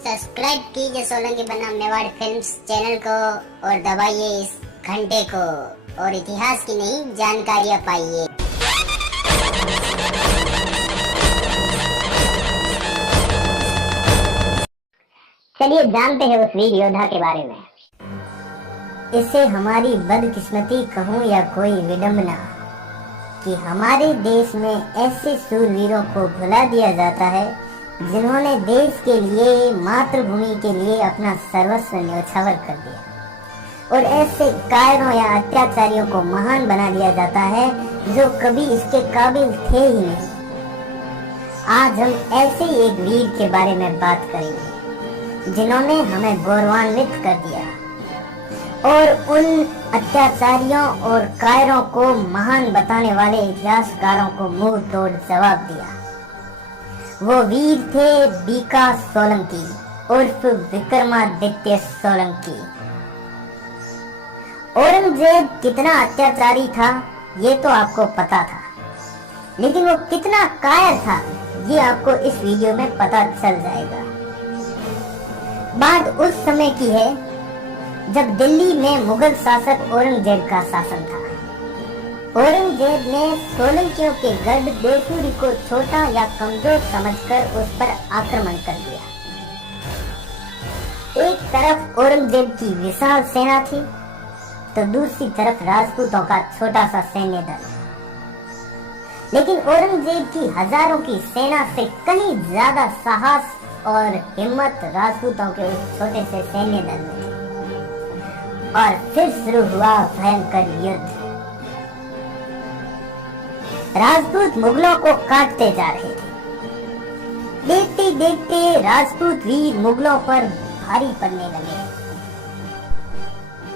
Subscribe कीजिए सोलंकी बनाम Mewar films channel को और दबाइए इस घंटे को और इतिहास की नई जानकारियां पाइए। चलिए जानते हैं उस वीर योद्धा के बारे में। इसे हमारी बदकिस्मती कहूँ या कोई विडंबना कि हमारे देश में ऐसे सूरवीरों को भुला दिया जाता है जिन्होंने देश के लिए, मातृभूमि के लिए अपना सर्वस्व न्यौछावर कर दिया, और ऐसे कायरों या अत्याचारियों को महान बना दिया जाता है जो कभी इसके काबिल थे ही नहीं। आज हम ऐसे ही एक वीर के बारे में बात करेंगे जिन्होंने हमें गौरवान्वित कर दिया और उन अत्याचारियों और कायरों को महान बताने वाले इतिहासकारों को मुंह तोड़ जवाब दिया। वो वीर थे बीका सोलंकी उर्फ विक्रमादित्य सोलंकी। औरंगजेब कितना अत्याचारी था ये तो आपको पता था, लेकिन वो कितना कायर था ये आपको इस वीडियो में पता चल जाएगा। बात उस समय की है जब दिल्ली में मुगल शासक औरंगजेब का शासन था। औरंगजेब ने सोलंकियों के गढ़ बेसुरी को छोटा या कमजोर समझकर उस पर आक्रमण कर दिया। एक तरफ औरंगजेब की विशाल सेना थी तो दूसरी तरफ राजपूतों का छोटा सा सैन्य दल। लेकिन औरंगजेब की हजारों की सेना से कहीं ज्यादा साहस और हिम्मत राजपूतों के उस छोटे से सैन्य दल में थी। और फिर शुरू हुआ भयंकर युद्ध। राजपूत मुगलों को काटते जा रहे थे। देखते देखते राजपूत वीर मुगलों पर भारी पड़ने लगे।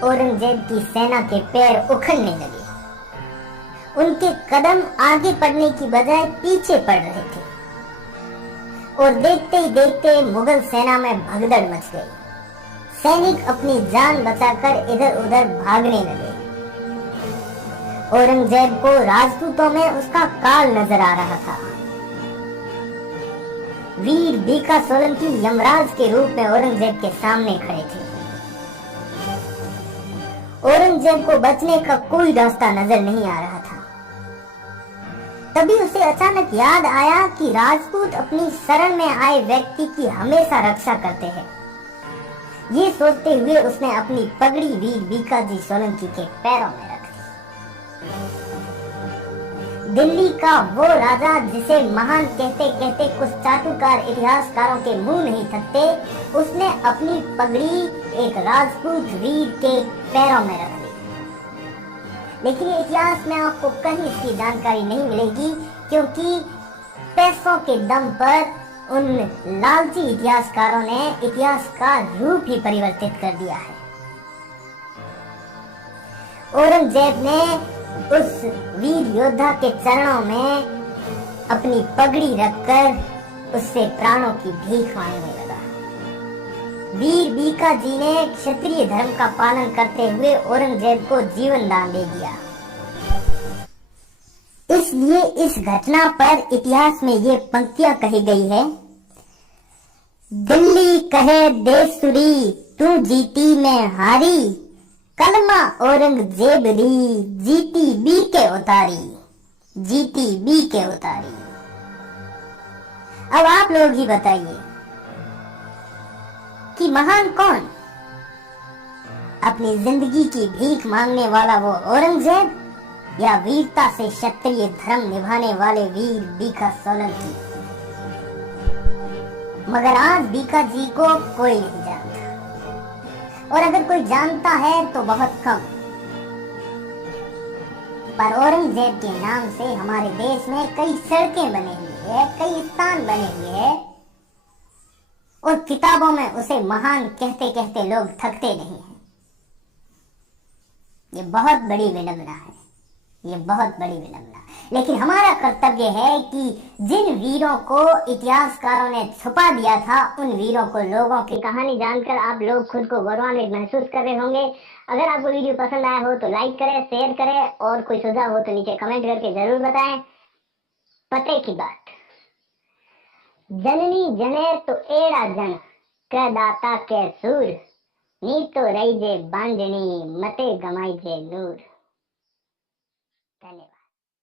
औरंगजेब की सेना के पैर उखड़ने लगे। उनके कदम आगे बढ़ने की बजाय पीछे पड़ रहे थे और देखते ही देखते मुगल सेना में भगदड़ मच गई। सैनिक अपनी जान बचाकर इधर उधर भागने लगे। औरंगजेब को राजपूतों में उसका काल नजर आ रहा था। वीर बीका सोलंकी यमराज के रूप में औरंगजेब के सामने खड़े थे। औरंगजेब को बचने का कोई रास्ता नजर नहीं आ रहा था। तभी उसे अचानक याद आया कि राजपूत अपनी शरण में आए व्यक्ति की हमेशा रक्षा करते हैं। ये सोचते हुए उसने अपनी पगड़ी वीर बीका जी सोलंकी के पैरों में रख दी। दिल्ली का वो राजा जिसे महान कहते कहते कुछ चाटुकार इतिहासकारों के मुंह नहीं थकते, उसने अपनी पगड़ी एक राजपूत वीर के पैरों में रख दी। लेकिन इतिहास में आपको कहीं इसकी जानकारी नहीं मिलेगी, क्योंकि पैसों के दम पर उन लालची इतिहासकारों ने इतिहास का रूप ही परिवर्तित कर दिया है। औरंगजेब ने उस वीर योद्धा के चरणों में अपनी पगड़ी रखकर उससे प्राणों की भीख मांगने लगा। वीर बीका जी ने क्षत्रिय धर्म का पालन करते हुए औरंगजेब को जीवन दान दे दिया। इसलिए इस घटना पर इतिहास में ये पंक्तियां कही गई है, दिल्ली कहे देशुरी तू जीती मैं हारी, कलमा औरंगजेब री जीती बी के उतारी, जीती बी के उतारी। अब आप लोग ही बताइए कि महान कौन? अपनी जिंदगी की भीख मांगने वाला वो औरंगजेब या वीरता से क्षत्रिय धर्म निभाने वाले वीर बीका सोलंकी? मगर आज बीका जी को कोई नहीं जानता, और अगर कोई जानता है तो बहुत कम। पर औरंगजेब के नाम से हमारे देश में कई सड़कें बनी हुई है, कई स्थान बने हुए हैं, और किताबों में उसे महान कहते कहते लोग थकते नहीं हैं। ये बहुत बड़ी विडंबना है, ये बहुत बड़ी विडंबना। लेकिन हमारा कर्तव्य है कि जिन वीरों को इतिहासकारों ने छुपा दिया था, उन वीरों को, लोगों की कहानी जानकर आप लोग खुद को गौरवान्वित महसूस कर रहे होंगे। अगर आपको वीडियो पसंद आया हो तो लाइक करें, शेयर करें, और कोई सुझाव हो तो नीचे कमेंट करके जरूर बताएं। पते की बात, जननी जनेर तो एड़ा जन, के दाता के सूर, नी तो रही जे बांझणी, मते गमाई जे नूर। धन्यवाद।